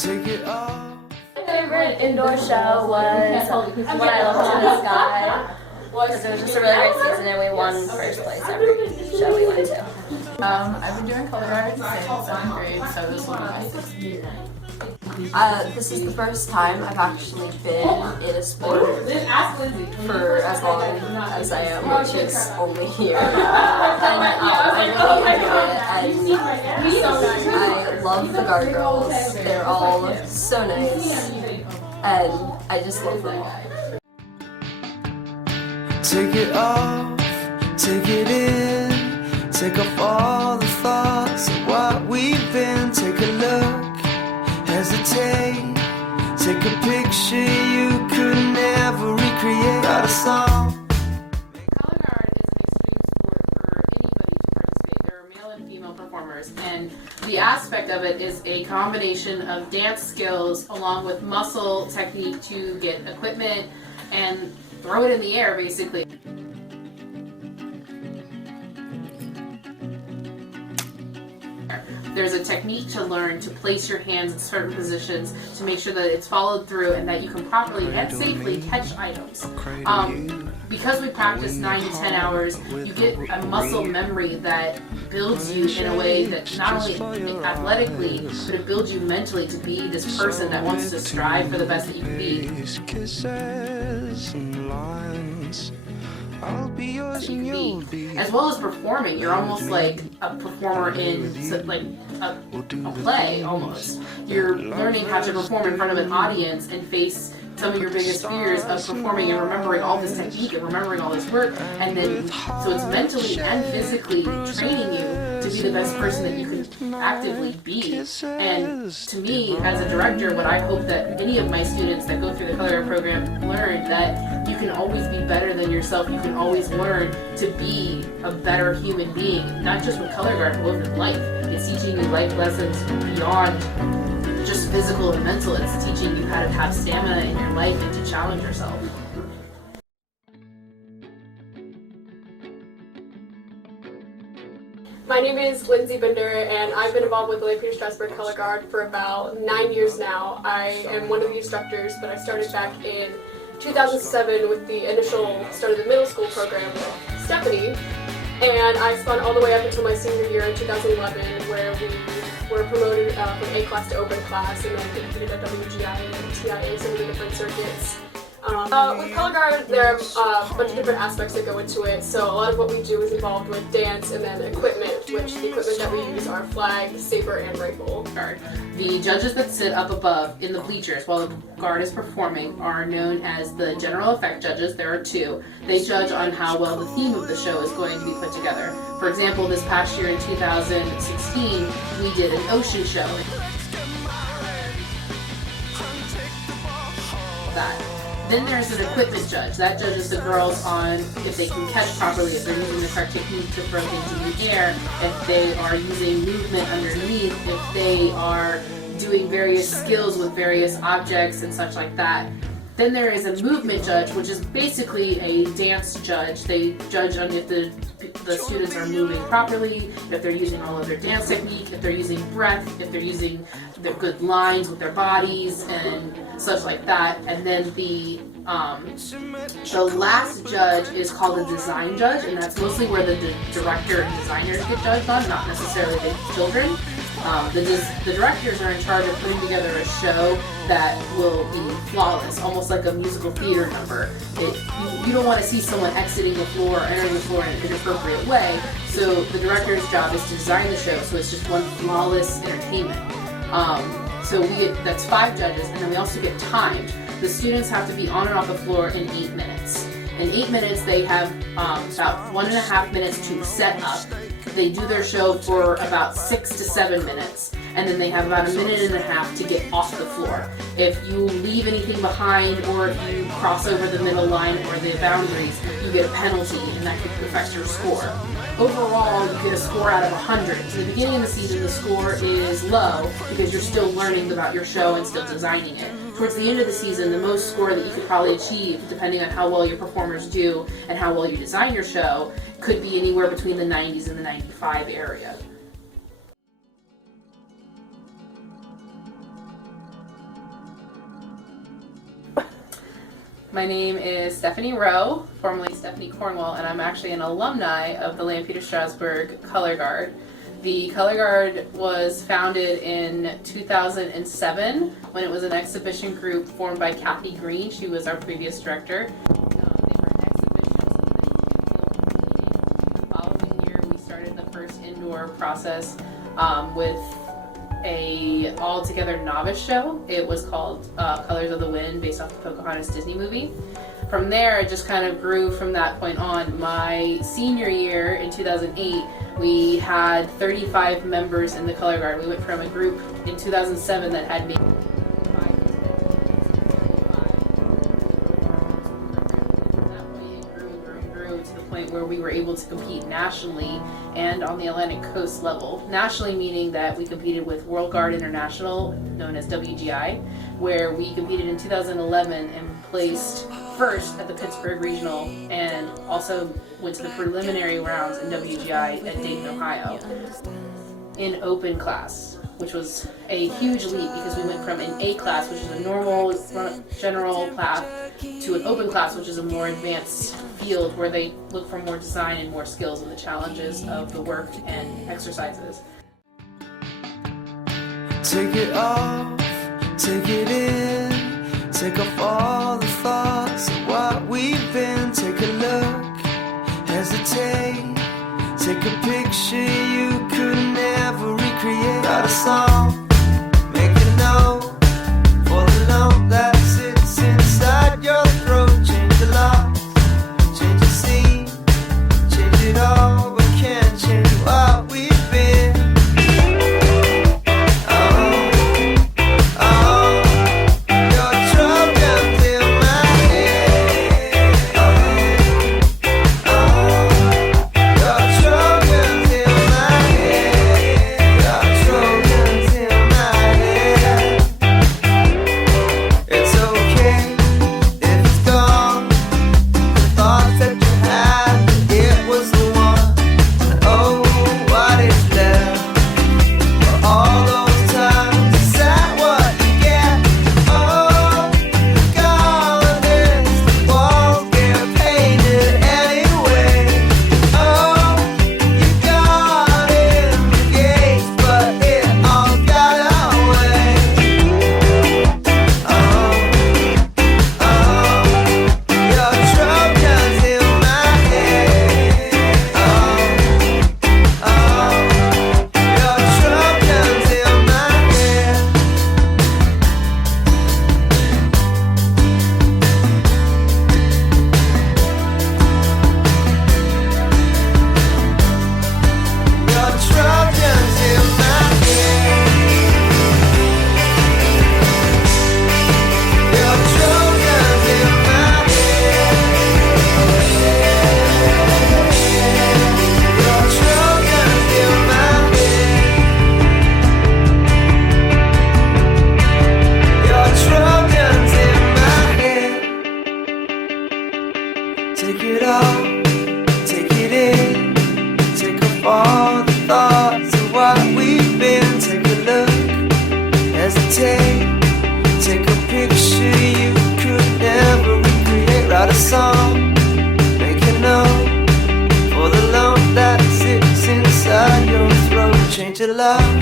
Take it off. My favorite indoor show was When I Looked to the Sky, because it was just a really great season and we won first place every show we went to. I've been doing color guard since 7th grade, so this will be my 6th year. This is the first time I've actually been in a sport for as long as I am, which is only here. And I really enjoy it, and I love the guard girls. They're all so nice, and I just love them all. Take it off, take it in, take off all the thoughts of what we've been. Take a look, hesitate, take a picture you could never recreate. Write a song. Color guard is an extreme sport for anybody to participate. There are male and female performers, and the aspect of it is a combination of dance skills along with muscle technique to get equipment and throw it in the air, basically. There's a technique to learn to place your hands in certain positions to make sure that it's followed through and that you can properly and safely catch items. Because we practice 9 to 10 hours, you get a muscle memory that builds you in a way that not only athletically, but it builds you mentally to be this person that wants to strive for the best that you can be. As well as performing, you're almost like a performer in like a play almost. You're learning how to perform in front of an audience and face some of your biggest fears of performing and remembering all this technique and remembering all this work, and then so it's mentally and physically training you to be the best person that you can actively be. And to me, as a director, what I hope that any of my students that go through the color guard program learn, that you can always be better than yourself. You can always learn to be a better human being, not just with color guard, but with life. It's teaching you life lessons beyond just physical and mental. It's teaching you how to have stamina in your life and to challenge yourself. My name is Lindsay Bender, and I've been involved with the St. Peter Strasburg Color Guard for about 9 years now. I am one of the instructors, but I started back in 2007 with the initial start of the middle school program with Stephanie, and I spun all the way up until my senior year in 2011, where we were promoted from A class to open class, and then competed at WGIA and TIA, some of the different circuits. With color guard, there are a bunch of different aspects that go into it. So a lot of what we do is involved with dance and then equipment, which the equipment that we use are flag, saber, and rifle. The judges that sit up above in the bleachers while the guard is performing are known as the general effect judges. There are 2. They judge on how well the theme of the show is going to be put together. For example, this past year in 2016, we did an ocean show. Then there's an equipment judge. That judges the girls on if they can catch properly, if they're using the correct technique to throw things in the air, if they are using movement underneath, if they are doing various skills with various objects and such like that. Then there is a movement judge, which is basically a dance judge. They judge on if the students are moving properly, if they're using all of their dance technique, if they're using breath, if they're using the good lines with their bodies and such like that. And then the last judge is called a design judge, and that's mostly where the director and designers get judged on, not necessarily the children. The directors are in charge of putting together a show that will be flawless, almost like a musical theater number. You don't want to see someone exiting the floor or entering the floor in an inappropriate way, so the director's job is to design the show so it's just one flawless entertainment. So that's 5 judges, and then we also get timed. The students have to be on and off the floor in 8 minutes. In 8 minutes, they have about 1.5 minutes to set up. They do their show for about 6 to 7 minutes, and then they have about 1.5 minutes to get off the floor. If you leave anything behind, or if you cross over the middle line or the boundaries, you get a penalty, and that could affect your score. Overall, you get a score out of 100. So at the beginning of the season, the score is low because you're still learning about your show and still designing it. Towards the end of the season, the most score that you could probably achieve, depending on how well your performers do and how well you design your show, could be anywhere between the 90s and the 95 area. My name is Stephanie Rowe, formerly Stephanie Cornwall, and I'm actually an alumni of the Lampeter Strasbourg Color Guard. The Color Guard was founded in 2007 when it was an exhibition group formed by Kathy Green. She was our previous director. They were an exhibition. The following year, we started the first indoor process with a all-together novice show. It was called Colors of the Wind, based off the Pocahontas Disney movie. From there, it just kind of grew from that point on. My senior year in 2008, we had 35 members in the Color Guard. We went from a group in 2007 that had maybe 5 to 35. That way it grew to the point where we were able to compete nationally and on the Atlantic Coast level. Nationally meaning that we competed with World Guard International, known as WGI, where we competed in 2011 and placed first at the Pittsburgh Regional, and also went to the preliminary rounds in WGI at Dayton, Ohio, in open class, which was a huge leap because we went from an A class, which is a normal general path, to an open class, which is a more advanced field where they look for more design and more skills and the challenges of the work and exercises. Take it off, take it in, take off all the thoughts of what we've been. Take a look, hesitate, take a picture you could never recreate. Write a song, make a note for the note that sits inside your throat. Change the locks, change the scene, change it all, but can't change what we've been. Take it off, take it in, take off all the thoughts of what we've been. Take a look, hesitate, take a picture you could never recreate. Write a song, make a note for the lump that sits inside your throat. Change your love,